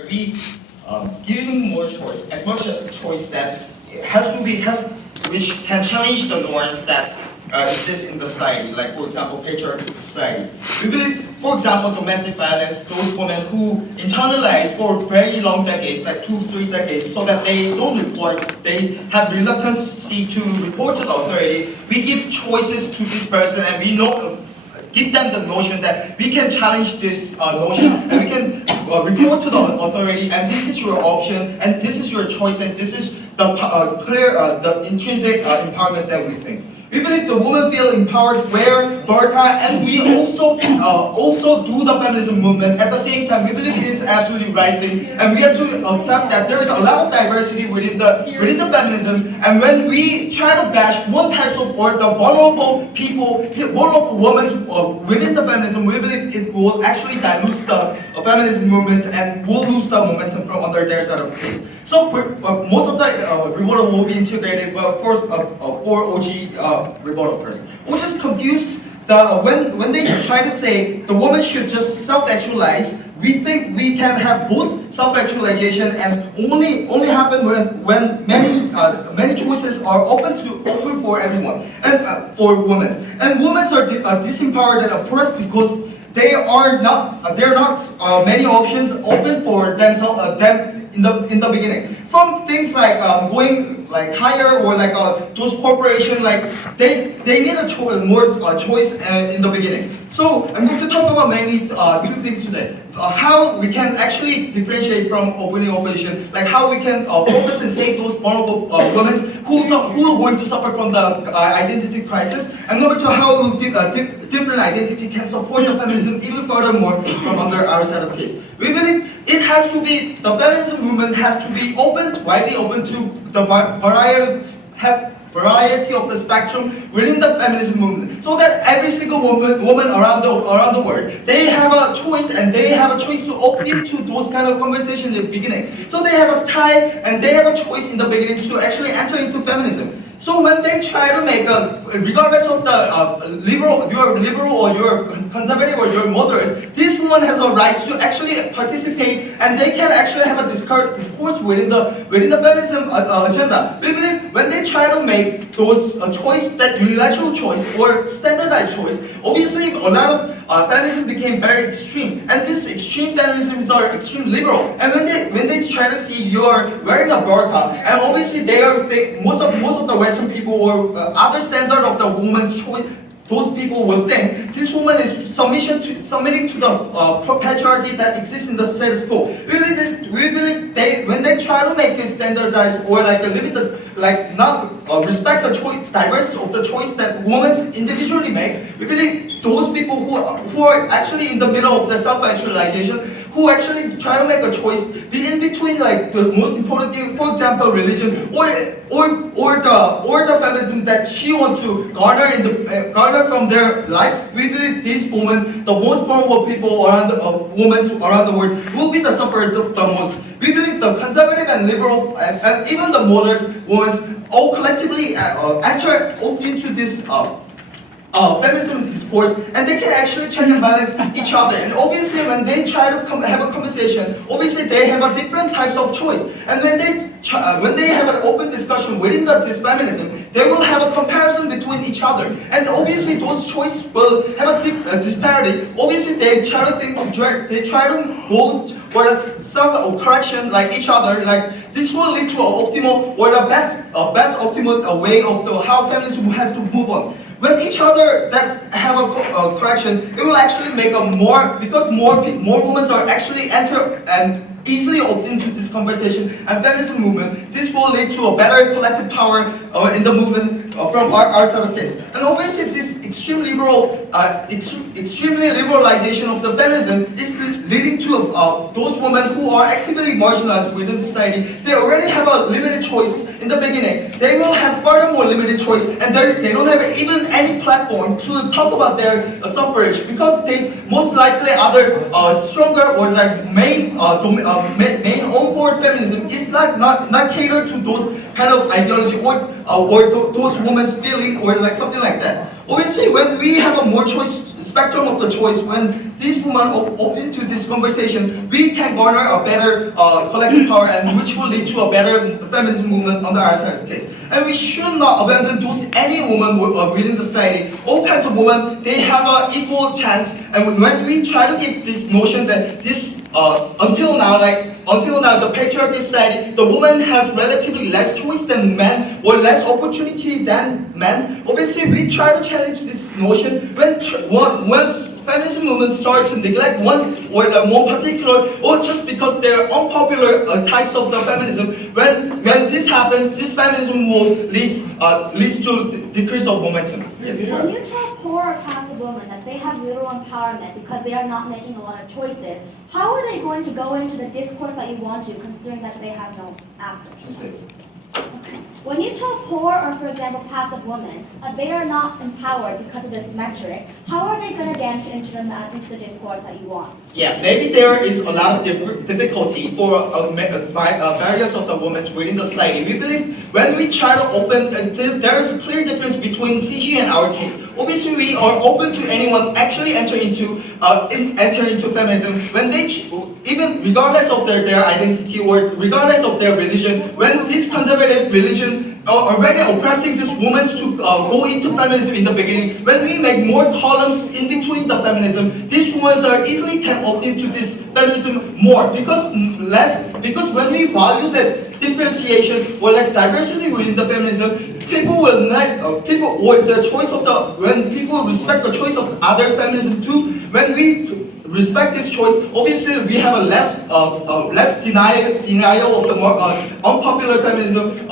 We giving more choice, as much as choice that which can challenge the norms that exist in the society, like for example patriarchal society. We believe, for example, domestic violence, those women who internalize for very long decades, like 2, 3 decades, so that they don't report, they have reluctance to report to the authority. We give choices to this person, and we know give them the notion that we can challenge this notion and we can report to the authority, and this is your option and this is your choice and this is the clear, the intrinsic empowerment that we think. We believe the women feel empowered, wear burqa, and we also do the feminism movement at the same time. We believe it is absolutely right thing, and we have to accept that there is a lot of diversity within the feminism. And when we try to bash one type of or the vulnerable people, vulnerable women within the feminism, we believe it will actually dilute the feminism movement and will lose the momentum from under their side of things. So most of the rebuttal will be integrated. First, for OG rebuttal first. We're just confused when they try to say the woman should just self-actualize. We think we can have both self-actualization and only happen when many choices are open for everyone and for women. And women are disempowered and oppressed because there are not many options open for themselves them in the beginning. From things like going like higher or like those corporations, like they need more choice in the beginning. So I'm going to talk about mainly two things today. How we can actually differentiate from opening opposition, like how we can focus and save those vulnerable women who are going to suffer from the identity crisis, and number two, how different identity can support the feminism even furthermore from under our set of case. We believe it has to be, the feminism movement has to be open, widely open to the variety of the spectrum within the feminism movement, so that every single woman around the world, they have a choice and they have a choice to opt into those kind of conversations in the beginning. So they have a tie and they have a choice in the beginning to actually enter into feminism. So when they try to make regardless of the you're liberal or you're conservative or you're moderate, this woman has a right to actually participate, and they can actually have a discourse within the feminism agenda. We believe when they try to make those choice, that unilateral choice or standardized choice, obviously a lot of feminism became very extreme, and this extreme feminism are extreme liberal. And when they try to see you're wearing a burqa, and obviously most of the Western people or other standard of the woman's choice, those people will think this woman is submitting to the patriarchy that exists in the status quo. We believe when they try to make it standardized or like limited, like not respect the choice, diversity of the choice that women individually make. We believe those people who are actually in the middle of the self-actualization, who actually try to make a choice in between, like the most important thing, for example, religion or the feminism that she wants to garner from their life. We believe these women, the most vulnerable people around women around the world, will be the sufferer the most. We believe the conservative and liberal and even the moderate women all collectively opt into this feminism discourse, and they can actually check and balance each other. And obviously, when they try to have a conversation, obviously they have a different types of choice. And when they have an open discussion within this feminism, they will have a comparison between each other. And obviously, those choices will have a disparity. Obviously, they try to go for a self-correction like each other. Like this will lead to an optimal or the best optimal way of how feminism has to move on. When each other that have a correction, it will actually make a more, because more women are actually enter and easily opt into this conversation and feminism movement. This will lead to a better collective power in the movement from our side of case. And obviously, this extremely liberalization of the feminism is leading to those women who are actively marginalized within society. They already have a limited choice in the beginning. They will have furthermore limited choice, and they don't have even any platform to talk about their suffrage, because they most likely other stronger or like main on-board feminism is like not catered to those kind of ideology or those women's feeling or like something like that. Obviously, when we have a more choice spectrum of the choice, when these women open to this conversation, we can garner a better collective power, and which will lead to a better feminism movement on the our side of the case. And we should not abandon those any woman within the society. All kinds of women, they have an equal chance. And when we try to give this notion that this until now, the patriarchal society, the woman has relatively less choice than men, or less opportunity than men. Obviously, we try to challenge this notion once feminism movements start to neglect one or more particular, or just because they are unpopular types of the feminism. When this happens, this feminism will lead to decrease of momentum. Yes. When you tell poor or passive women that they have little empowerment because they are not making a lot of choices, how are they going to go into the discourse that you want to, considering that they have no access? When you tell poor or, for example, passive women that they are not empowered because of this metric, how are they going to get into the discourse that you want? Yeah, maybe there is a lot of difficulty for various of the women within the society. We believe when we try to open, there is a clear difference between Cici and our case. Obviously, we are open to anyone actually enter into feminism when they, even regardless of their identity or regardless of their religion, when this conservative religion are already oppressing these women to go into feminism in the beginning. When we make more columns in between the feminism, these women are easily can opt into this feminism more because when we value that differentiation or like diversity within the feminism, people will not people or the choice of the when people respect the choice of other feminism too. When we respect this choice, obviously we have a less denial of the more unpopular feminism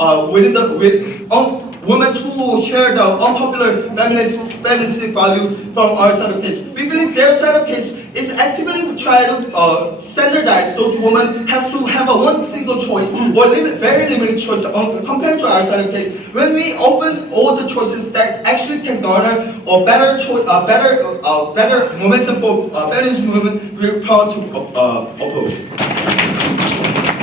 women who share the unpopular feministic value from our side of case. We believe their side of case is actively try to standardize those women has to have a one single choice or very limited choice compared to our side of case. When we open all the choices that actually can garner a better momentum for feminism movement, we're proud to oppose.